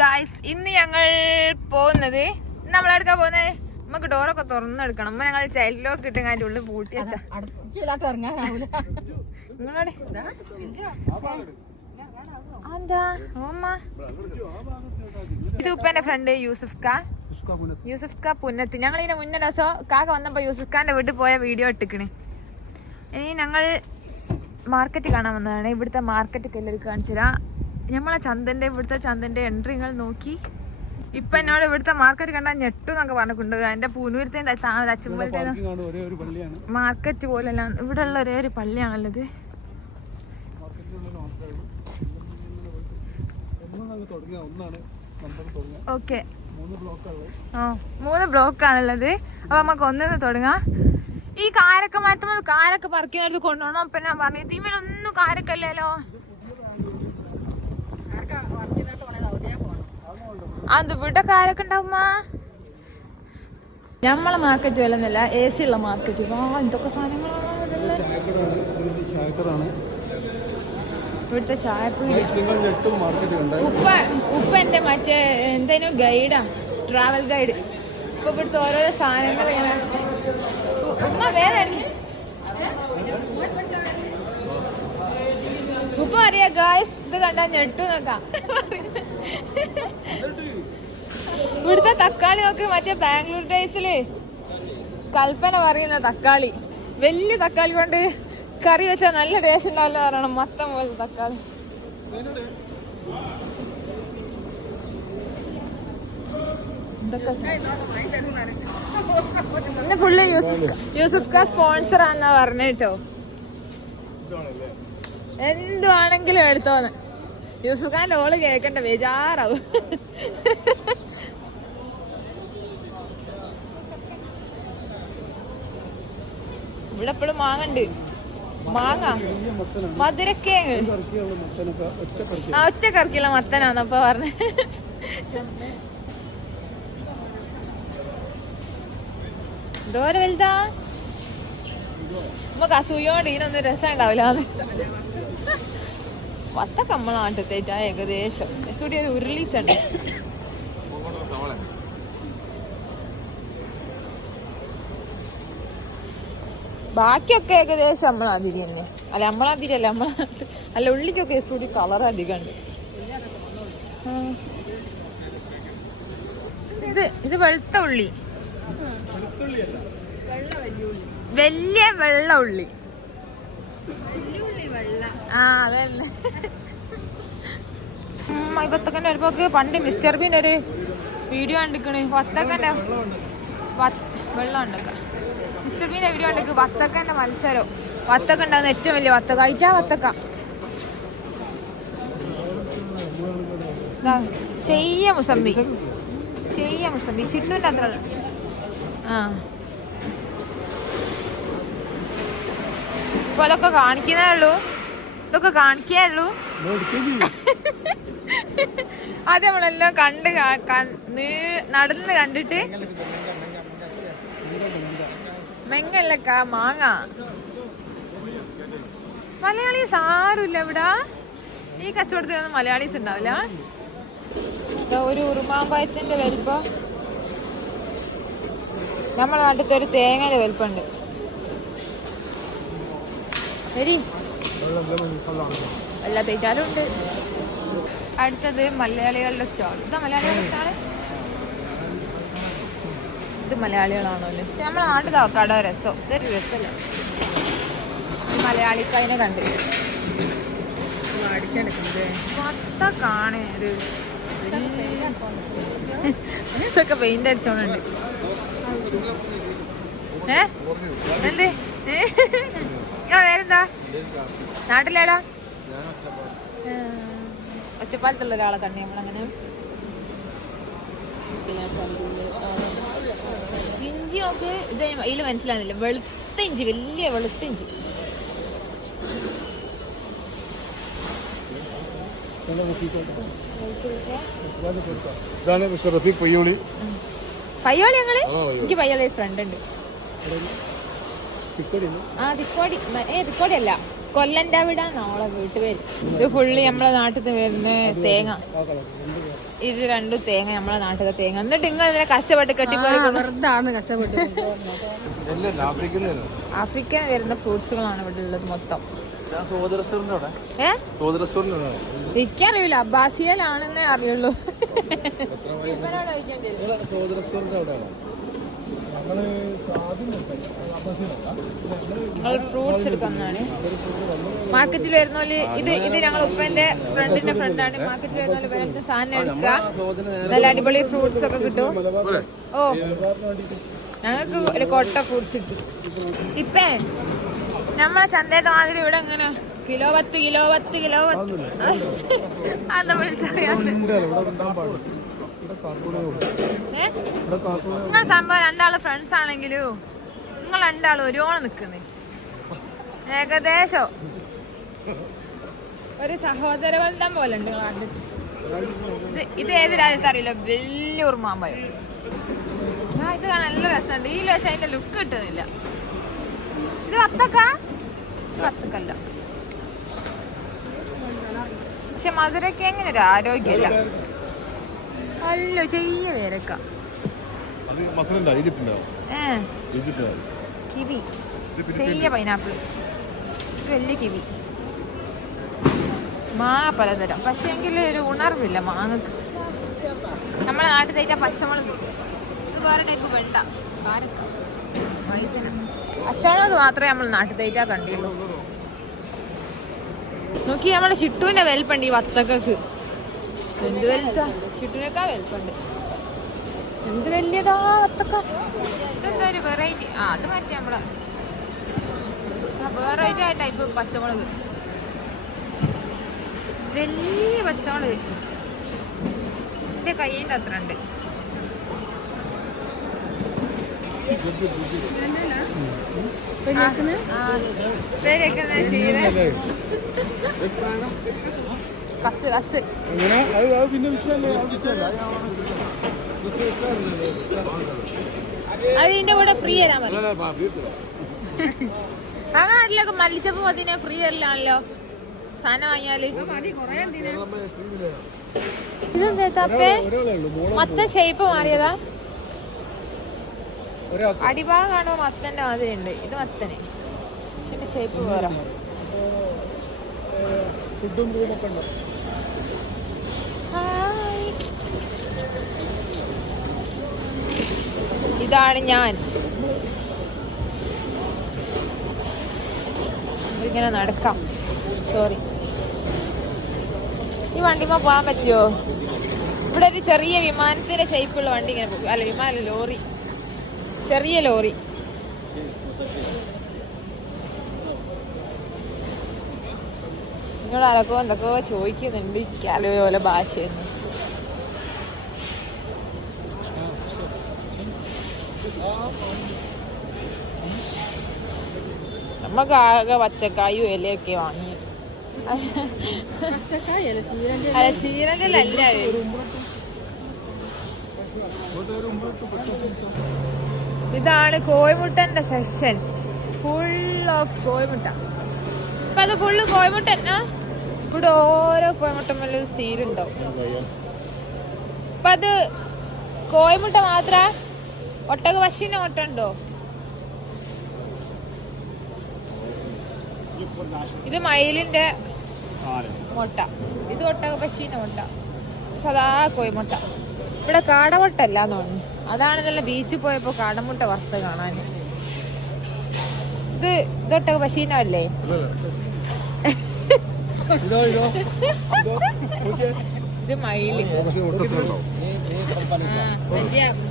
Guys ഇന്ന് ഞങ്ങൾ പോകുന്നത് നമ്മളെടുക്കാൻ പോകുന്നത്? നമുക്ക് ഡോറൊക്കെ തുറന്നെടുക്കണം. അമ്മ ഞങ്ങൾ ചൈൽഡ് ലോക്ക് ഇട്ടും അതിന്റെ ഉള്ളിൽ പൂട്ടി വെച്ച. അടുക്കില്ലാട്ട് ഇറങ്ങാനാവൂല നിങ്ങളോടെ എന്താ? ഓമ്മ ഇത് ഉപ്പന്റെ ഫ്രണ്ട് യൂസഫ് ഖാൻ യൂസഫ് ഖാ പുന്നത്ത്. ഞങ്ങൾ ഇതിന് മുന്നേ ദിവസം കാക്ക വന്നപ്പോ യൂസഫ് ഖാന്റെ വീട്ടിൽ പോയ വീഡിയോ ഇട്ടിക്കണ്. ഇനി ഞങ്ങൾ മാർക്കറ്റ് കാണാൻ വന്നതാണ്. ഇവിടുത്തെ മാർക്കറ്റ് കല്ലൊരു കാണിച്ചു തരാം നമ്മളെ ചന്ദന്റെ ഇവിടുത്തെ ചന്ദന്റെ എൻട്രിങ്ങൾ നോക്കി. ഇപ്പൊ എന്നോട് ഇവിടുത്തെ മാർക്കറ്റ് കണ്ടാൽ ഞെട്ടു എന്നൊക്കെ പറഞ്ഞിട്ടുണ്ട്. എന്റെ പൂനൂരത്തെ അച്ഛൻപോലത്തെ മാർക്കറ്റ് പോലെല്ലാം ഇവിടെ ഉള്ള. ഒരേ ഒരു പള്ളിയാണല്ലത് ഓക്കെ മൂന്ന് ബ്ലോക്കുള്ളത് ആ മൂന്ന് ബ്ലോക്ക് ആണുള്ളത്. അപ്പൊ നമുക്ക് ഒന്നിന്ന് തുടങ്ങാം. ഈ കാരൊക്കെ മാറ്റുമ്പോൾ കാരൊക്കെ പറിക്കുന്നത് കൊണ്ടുപോകണം. അപ്പൊ ഞാൻ പറഞ്ഞു ഇതിമേലൊന്നും കാരക്കല്ലല്ലോ. അത് ഇവിടെ കാരൊക്കെ ഉണ്ടാവുമ്മ? ഞമ്മളെ മാർക്കറ്റ് വിലന്നല്ല എ സി ഉള്ള മാർക്കറ്റ് വാ എന്തൊക്കെ സാധനങ്ങളാണ് ഇവിടുത്തെ? ചായപ്പീടി. ഉപ്പ ഉപ്പ എന്റെ മറ്റേ എന്തേനും ഗൈഡാ ട്രാവൽ ഗൈഡ് ഇപ്പൊ ഇവിടുത്തെ ഓരോരോ സാധനങ്ങൾ ഇങ്ങനെ. ഉമ്മ വേദന ഉപ്പ അറിയാ ഗായ്സ് ഇത് കണ്ടാ ഞെട്ടു നോക്കാം ഇവിടുത്തെ തക്കാളി നോക്ക് മറ്റേ ബാംഗ്ലൂർ ഡേയ്സിൽ കൽപ്പന പറയുന്ന തക്കാളി. വലിയ തക്കാളി കൊണ്ട് കറി വെച്ചാൽ നല്ല ടേസ്റ്റ് ഉണ്ടാവില്ല പറയണം. മത്തം പോലെ തക്കാളി. ഫുള്ള് യൂസുഫ് യൂസുഫ് സ്പോൺസർ ആണെന്നാ പറഞ്ഞേട്ടോ എന്തുവാണെങ്കിലും എടുത്തോന്ന്. യൂസുഖാൻ ഓൾ കേക്കണ്ട ബേജാറാവും. ഇവിടെ എപ്പോഴും മാങ്ങണ്ട്. മാങ്ങ? മധുരക്കേങ്ങ് ആ ഒറ്റ കറക്കിയുള്ള മത്തനാന്നപ്പ പറഞ്ഞ. വലുതാ? നമുക്ക് അസൂയോണ്ട് ഇതിനൊന്നും രസം ഉണ്ടാവില്ല വത്തക്ക കമ്മളാണ് തേറ്റാ ഏകദേശം. എസ്കൂടി ഒരു ഉരുളിച്ചുണ്ട് ബാക്കിയൊക്കെ ഏകദേശം അമ്മളാതിരി തന്നെ. അല്ല അമ്മളാതിരി അല്ല നമ്മളെ അല്ല ഉള്ളിക്കൊക്കെ എസ്കൂടി കളർ അധികം ഉണ്ട്. ഇത് ഇത് വെളുത്ത ഉള്ളി. വലിയ വെള്ള ഉള്ളി. ആ ഒരു പോക്ക് പണ്ട് മിസ്റ്റർ ബീൻ ഒരു വീഡിയോ കണ്ടിക്കണ്. വത്തക്കന്റെ വത്ത്- വെള്ളം ഉണ്ടൊക്കെ. Mister ബീന്റെ video കണ്ടിക്ക്. വത്തക്കന്റെ മത്സരം. വത്തക്ക ഉണ്ടാകുന്ന ഏറ്റവും വലിയ വത്തക്ക. അയച്ചാ വത്തക്ക. ചെയ്യ മുസമ്പി. ചെയ്യ മുസമ്പി. ചിന്നൂന്റെ അത്ര ആ. അതൊക്കെ കാണിക്കുന്നേ ഉള്ളൂ. ഇതൊക്കെ കാണിക്കേ ഉള്ളൂ. അത് നമ്മളെല്ലാം കണ്ട് നടന്ന് കണ്ടിട്ട് മെങ്ങല്ലക്ക മാങ്ങ. മലയാളീസ് ആരുമില്ല ഇവിടെ. ഈ കച്ചവടത്തിലൊന്നും മലയാളീസ് ഉണ്ടാവില്ല. ഒരു ഉറുമാമ്പഴത്തിന്റെ വലിപ്പം. നമ്മളെ നാട്ടിലത്തെ ഒരു തേങ്ങയുടെ വലിപ്പമുണ്ട്. ഉണ്ട്. അടുത്തത് മലയാളികളുടെ സ്റ്റാൾ. ഇതാ മലയാളികളുടെ സ്റ്റാൾ? ഇത് മലയാളികളാണോ അല്ലേ? ഇത് നമ്മളെ നാട്ടിൽ കട രസം. ഇതൊരു രസമല്ല ഈ മലയാളിക്കതിനെ കണ്ട്. മൊത്ത കാണേ ഒരു ഇതൊക്കെ പെയിന്റ് അടിച്ചോണ്ടുണ്ട് ഏ? എന്ത്? ഏ? നാട്ടിലേടാ? ഒറ്റപ്പാലത്തുള്ള ഒരാളെ കണ്ടു നമ്മളങ്ങനെ. ഇഞ്ചി നോക്ക് ഇത് ഇതിൽ മനസ്സിലാകുന്നില്ല വെളുത്ത ഇഞ്ചി വലിയ വെളുത്ത ഇഞ്ചി. ഇതാണ് മിസ്റ്റർ റഫീഖ് പയ്യോളി. പയ്യോളി ഞങ്ങൾ. എനിക്ക് പയ്യോളി ഫ്രണ്ട് ഉണ്ട്. ആ തിക്കോടി. ഏ തിക്കോടി അല്ല കൊല്ലന്റെ അവിടെ നോളെ വീട്ടുപേര്. ഇത് ഫുള്ളി നമ്മളെ നാട്ടിൽ നിന്ന് വരുന്ന തേങ്ങ. ഇത് രണ്ടും തേങ്ങ നമ്മളെ നാട്ടിലെ തേങ്ങ. എന്നിട്ട് നിങ്ങൾ ഇങ്ങനെ കഷ്ടപ്പെട്ട് കെട്ടിപ്പോയി വെറുതെ ആണ് കഷ്ടപ്പെട്ട് ആഫ്രിക്ക വരുന്ന ഫ്രൂട്ട്സുകളാണ് ഇവിടെ ഉള്ളത് മൊത്തം. എനിക്കറിയില്ല. അബ്ബാസിയയിലാണെന്നേ അറിയുള്ളൂ. ഇവനോട് ചോദിക്കേണ്ടി വരും. സോദ റെസ്റ്റോറന്റ് അവിടെയാണ് ഞങ്ങൾ ആദ്യം ഞങ്ങൾ ഫ്രൂട്ട്സ് എടുക്കുന്നതാണ്. മാർക്കറ്റിൽ വരുന്ന പോലെ ഇത് ഇത് ഞങ്ങൾ ഉപ്പന്റെ ഫ്രണ്ടിന്റെ ഫ്രണ്ടാണ്. മാർക്കറ്റിൽ വരുന്ന പോലെ വേറെ സാധനം എടുക്കുക. നല്ല അടിപൊളി ഫ്രൂട്ട്സ് ഒക്കെ കിട്ടും. ഓ. ഞങ്ങൾക്ക് ഒരു കൊട്ട ഫ്രൂട്ട്സ് കിട്ടും. ഇപ്പേ നമ്മളെ ചന്തയുടെ മാതിരി ഇവിടെ എങ്ങനെ? കിലോ പത്ത് കിലോ പത്ത് കിലോ പത്ത്. അതൊന്നും വിളിച്ചറിയാം നിങ്ങൾ സംഭവം രണ്ടാൾ ഫ്രണ്ട്സ് ആണെങ്കിലും നിങ്ങൾ രണ്ടാളും ഒരുപോലെ നിക്കുന്നേ ഏകദേശം. ഒരു സഹോദര ബന്ധം പോലെ ഉണ്ട് ഇത് ഇത് ഏത് രാജ്യത്ത് അറിയില്ല. വലിയ ഉറുമാമ്പയം ആ ഇത് കാണാൻ നല്ല രസമുണ്ട്. ഈ പക്ഷെ അതിന്റെ ലുക്ക് കിട്ടുന്നില്ല. ഇത് വത്തക്ക? വത്തക്കല്ല. പക്ഷെ മധുരക്ക് എങ്ങനെ? ഒരു ആരോഗ്യമില്ല. അല്ലോ ചെറിയ പേരക്ക. കിവി. ചെറിയ പൈനാപ്പിൾ. വലിയ കിവി. മാങ്ങ പലതരം. പക്ഷെ എങ്കിൽ ഒരു ഉണർവില്ല മാങ്ങക്ക്. നമ്മളെ നാട്ടിൽ തേറ്റ പച്ചമുളക്. ഇത് വേറെ ടൈപ്പ് വെണ്ട കാരക്ക വൈദ്യന പച്ചമുളക് മാത്രമേ നമ്മൾ നാട്ടിൽ തേറ്റാ കണ്ടിയുള്ളൂ നോക്കി നമ്മുടെ ഷിട്ടുവിന്റെ വെൽപ്പുണ്ട് ഈ വത്തക്കക്ക്. എന്ത് വലുതാ ചുട്ടിനേക്കാ വലുപ്പുണ്ട് എന്ത് വലിയതാ വത്തക്ക ഇതെന്താ ഒരു വെറൈറ്റി ആ അത് മറ്റേ നമ്മളെ. വെറൈറ്റി ആയ ടൈപ്പ് പച്ചമുളക്. വലിയ പച്ചമുളക്. എന്റെ കയ്യിന്റെ അത്ര ഉണ്ട്. കസ് കസ് അത് ഇതിന്റെ കൂടെ ഫ്രീ തരാൻ പറയും ഞങ്ങളുടെ നാട്ടിലൊക്കെ മല്ലിച്ചപ്പ് പതിനെ ഫ്രീ തരലാണല്ലോ. സാധനം വാങ്ങിയാൽ. ഇതെന്താ തപ്പേ ഒരാളേ ഉള്ളൂ മോളെ മൊത്തം ഷേപ്പ് മാറിയതാ. അടിഭാഗം കാണുമ്പോ മത്തന്റെ മാതിരി ഉണ്ട് ഇത് മത്തന്. ഇതിന്റെ ഷേപ്പ് വേറെ. ഫുഡും റൂമൊക്കെ ഉണ്ടോ? ഇതാണ് ഞാൻ. ഇങ്ങനെ നടക്കാം. സോറി ഈ വണ്ടിമ പോകാൻ പറ്റുമോ ഇവിടെ ഒരു ചെറിയ വിമാനത്തിന്റെ ഷേപ്പുള്ള വണ്ടി ഇങ്ങനെ പോകും. അല്ല വിമാന ലോറി. ചെറിയ ലോറി. നിങ്ങൾ ആരൊക്കെ എന്തൊക്കെ ചോദിക്കുന്നുണ്ട് ഇരിക്കാലോ ഓല ഭാഷയൊന്നും. നമുക്ക് ആകെ പച്ചക്കായും ഇലയൊക്കെ വാങ്ങി. പച്ചക്കായല്ല ചീരന്റെ അല്ല ചീരന്റെ അല്ല ഇതാണ് കോഴിമുട്ടന്റെ സെഷൻ ഫുൾ ഓഫ് കോഴിമുട്ട. അപ്പൊ അത് ഫുള്ള് കോഴിമുട്ട ഇവിടെ ഓരോ കോഴിമുട്ടമ്മൽ സീലുണ്ടാവും. അപ്പൊ അത് കോഴിമുട്ട മാത്ര? ഒട്ടക പശുവിന് ഓട്ടുണ്ടോ? ഇത് മയിലിന്റെ മുട്ട. ഇത് ഒട്ടക പശുവിന്റെ മുട്ട. സദാ കോഴിമുട്ട ഇവിടെ കാടമുട്ട അല്ലാന്ന് തോന്നുന്നു. അതാണ് നല്ല ബീച്ചിൽ പോയപ്പോ കാടമുട്ട വറുത്ത് കാണാൻ. ഇത് ഇത് ഒട്ടക പശുവിനോ അല്ലേ? ഇതോ മയിൽ.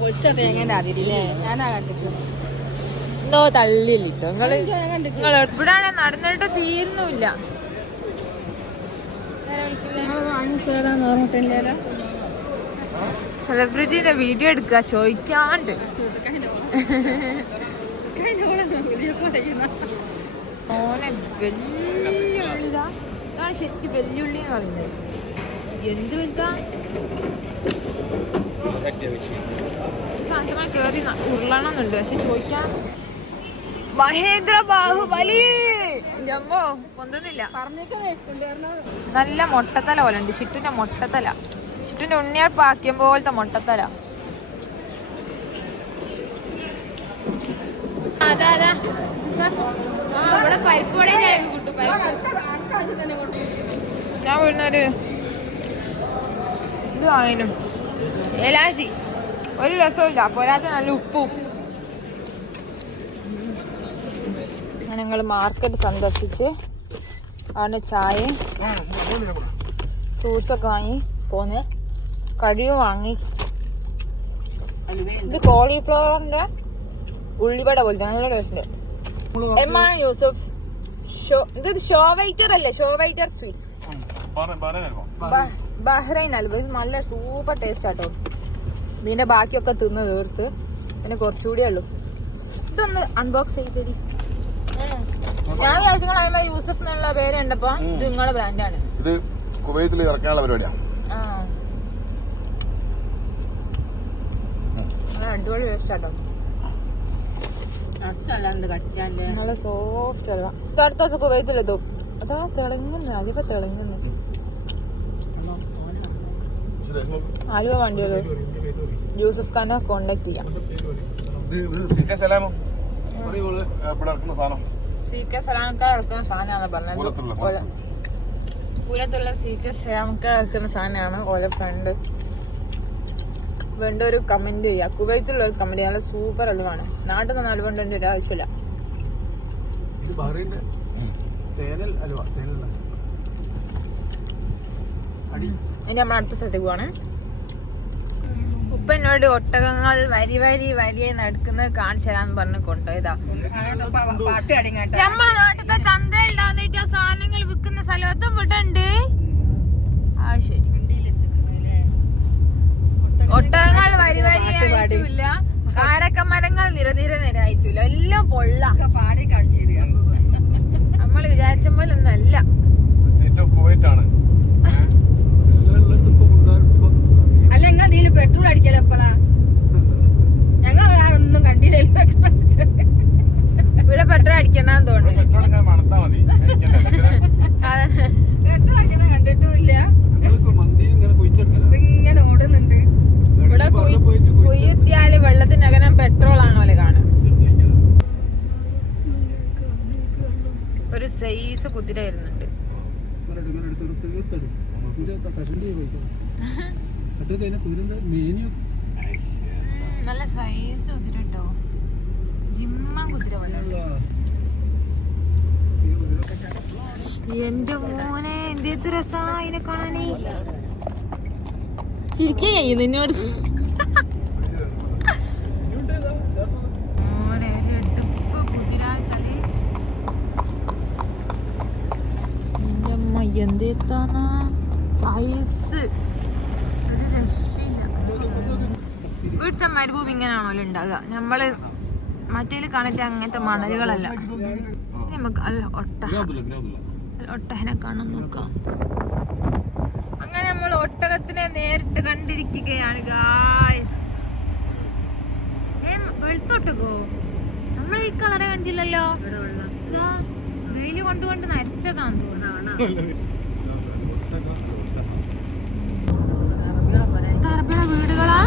പൊളിച്ച തേങ്ങന്റെ അതിരില്ലേ ഞാനാ കണ്ടിട്ട്. എന്തോ തള്ളിയില്ലിട്ടോ നിങ്ങൾ നിങ്ങൾ എവിടെയാണ് നടന്നിട്ട് തീരുന്നില്ല. സെലിബ്രിറ്റിന്റെ വീഡിയോ എടുക്കുക ചോദിക്കാണ്ട്. ഓനെ വെല്ലുള്ളി ശരിക്കും വെല്ലുള്ളി എന്ന് പറയുന്നത്. എന്ത് വലുതാ? സാധനമായി കേറി ന- ഉരുളണമെന്നുണ്ട് പക്ഷെ ചോദിക്കാൻ മഹേന്ദ്ര ബാഹുബലി പൊന്തുന്നില്ല. നല്ല മൊട്ടത്തല പോലെ ഉണ്ട്. ഷിട്ടുന്റെ മൊട്ടത്തല. ഉണ്ണിയാൽ പാക്യം പോലത്തെ മുട്ടത്തല. അതാ അതാ. ഇവിടെ ഞാൻ വീഴുന്നൊരു ഇത് വാങ്ങിനും ഏലാശി ഒരു രസമില്ല പോരാത്ത നല്ല ഉപ്പും. ഞങ്ങൾ മാർക്കറ്റ് സന്ദർശിച്ച് അവിടെ ചായയും ഫ്രൂട്ട്സൊക്കെ വാങ്ങി പോന്ന്. കഴിവ് വാങ്ങി. ഇത് കോളിഫ്ലവറിന്റെ ഉള്ളിവട പോലത്തെ നല്ല ടേസ്റ്റ് എമ്മാൻ യൂസഫ്? ഷോ ഇത് ഷോ വൈറ്റർ അല്ലേ? ഷോ വൈറ്റർ സ്വീറ്റ്സ്. ബഹ്റൈൻ അൽവ ഇത് നല്ല സൂപ്പർ ടേസ്റ്റ് ആട്ടോ. ഇതിന്റെ ബാക്കിയൊക്കെ തിന്ന് തീർത്ത് പിന്നെ കുറച്ചുകൂടി ഉള്ളൂ. ഇതൊന്ന് അൺബോക്സ് ചെയ്തേരി. ഞാൻ വിചാരിച്ചു അതിമ യൂസഫ് എന്നുള്ള പേര് കണ്ടപ്പോ ഇത് നിങ്ങളെ ബ്രാൻഡാണ് ഇത് കുവൈത്തിൽ ഇറക്കാനുള്ള പരിപാടിയാണ് അടിപൊളി ടേസ്റ്റ് ആട്ടോ. നല്ല സോഫ്റ്റ് അല്ല. അടുത്ത ദിവസം കുവൈത്തിലെത്തും അതാ തിളങ്ങുന്നു അതിപ്പോ തിളങ്ങുന്നു ആലുവ വണ്ടികൾ യൂസഫ് ഖാനെ കോണ്ടാക്ട് ചെയ്യാം. സലാമോ? ഇവിടെ ഇറക്കുന്ന സാധനം. സി കെ സലാമക്ക ഇറക്കുന്ന സാധനമാണ് പറഞ്ഞത്. പൂരത്തുള്ള, സി കെ സലാമക്ക ഇറക്കുന്ന സാധനമാണ് ഓരോ ഫ്രണ്ട് വേണ്ട ഒരു കമന്റ് ചെയ്യാം. കുവൈത്തുള്ള ഒരു കമന്റ് നല്ല സൂപ്പർ അലുവാണ് നാട്ടിൽ നിന്ന് അലുവണ്ടതിന്റെ ഒരു ആവശ്യമില്ല തേനൽ അലുവ തേനൽ അടി. ഇനി നമ്മൾ അടുത്ത സ്ഥലത്തേക്ക് പോവാണേ. ഉപ്പ എന്നോട് ഒട്ടകങ്ങൾ വരി വരി വരിയെ നടക്കുന്നത് കാണിച്ചു തരാന്ന് പറഞ്ഞ് കൊണ്ടുപോയതാ. പാട്ട് അടിങ്ങാട്ട നമ്മളെ നാട്ടിലത്തെ ചന്ത ഉണ്ടാകുന്ന ആ സാധനങ്ങൾ വിൽക്കുന്ന സ്ഥലത്തും വിടണ്ട് ആ ശരി. ഒട്ടകങ്ങൾ വരി വരിയായിട്ടില്ല കാരക്ക മരങ്ങൾ നിരനിര നിരായിട്ടില്ല എല്ലാം പൊള്ള. പാടി കാണിച്ചു നമ്മൾ വിചാരിച്ച പോലെ ഒന്നല്ല അല്ല സ്റ്റേറ്റ് ഓഫ് കുവൈറ്റ് ആണ് എല്ലായിടത്തും ഇപ്പൊ കൊണ്ടുവരാൻ ഇപ്പൊ അല്ല നിങ്ങൾ പെട്രോൾ അടിക്കലോ എപ്പോഴാ ഞങ്ങൾ ഒന്നും കണ്ടില്ല പെട്രോൾ അടിച്ചത് ഇവിടെ പെട്രോൾ അടിക്കണമെന്ന് തോന്നുന്നു. പെട്രോൾ അടിക്കുന്ന മന്തി ഇങ്ങനെ ഓടുന്നുണ്ട്. ഇവിടെ കുയ്യെത്തിയാൽ വെള്ളത്തിനകരം പെട്രോൾ ആണോ അല്ലെ കാണാൻ ഒരു സൈസ് കുതിര വരുന്നുണ്ട് കട്ട് കഴിഞ്ഞാൽ കുതിരന്റെ മേനിയും നല്ല സൈസ് കുതിര കേട്ടോ ജിമ്മ കുതിര പോലെ എന്റെ മോനെ എന്ത് രസാ ഇതിനെ കാണാനേ. ചിരിക്കേ അമ്മ എന്തെത്താനാ സൈസ് ഇവിടുത്തെ മരുഭൂമി ഇങ്ങനെയാണല്ലോ ഉണ്ടാകുക നമ്മൾ മറ്റേ കാണിച്ച അങ്ങനത്തെ മണലുകളല്ല. നമുക്ക് അല്ല ഒട്ട ഒട്ടഹനെ കാണാൻ നോക്കാം. അങ്ങനെ നമ്മൾ ഒട്ടകത്തിനെ നേരിട്ട് കണ്ടിരിക്കുകയാണ് ഗായ്സ് നമ്മൾ ഈ കളറ് കണ്ടില്ലല്ലോ. വെയിൽ കൊണ്ടുകൊണ്ട് നരച്ചതാന്ന് തോന്നുന്നു. വീടുകളാ?